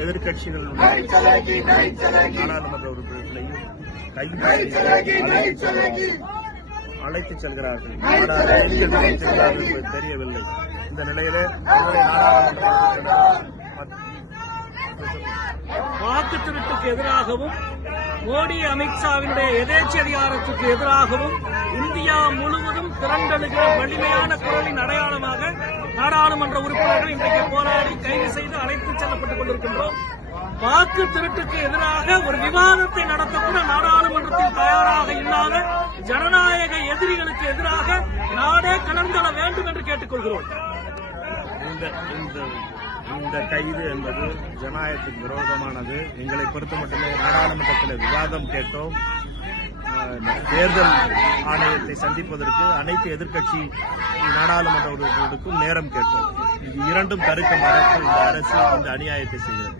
எதிர்கட்சிகளுடைய நாடாளுமன்ற உறுப்பினர்களையும் அழைத்துச் செல்கிறார்கள். தெரியவில்லை. இந்த நிலையிலே வாக்கு திருட்டுக்கு எதிராகவும் மோடி அமித்ஷாவினுடைய எதேச்சதிகாரத்துக்கு எதிராகவும் இந்தியா முழுவதும் திரண்டெழுகிற வலிமையான குரலின் அடையாளமாக நாடாளுமன்ற உறுப்பினர்கள் இன்றைக்கு போராடி கைது செய்து அழைத்துச் செல்லப்பட்டுக் கொண்டிருக்கின்றோம். வாக்கு திருட்டுக்கு எதிராக ஒரு விவாதத்தை நடத்தக்கூட நாடாளுமன்றத்தில் தயாராக இல்லாத ஜனநாயக எதிரிகளுக்கு எதிராக நாடே கலந்தள வேண்டும் என்று கேட்டுக் கொள்கிறோம். இந்த கைது என்பது ஜனநாயகத்துக்கு விரோதமானது. எங்களை பொறுத்த மட்டுமே நாடாளுமன்றத்தில் விவாதம் கேட்டோம். தேர்தல் ஆணையத்தை சந்திப்பதற்கு அனைத்து எதிர்க்கட்சி நாடாளுமன்ற உறுப்பினர்களுக்கும் நேரம் கேட்டோம். இது இரண்டும் தடுக்க மறுத்து இந்த அரசு இந்த அநியாயத்தை செய்கிறது.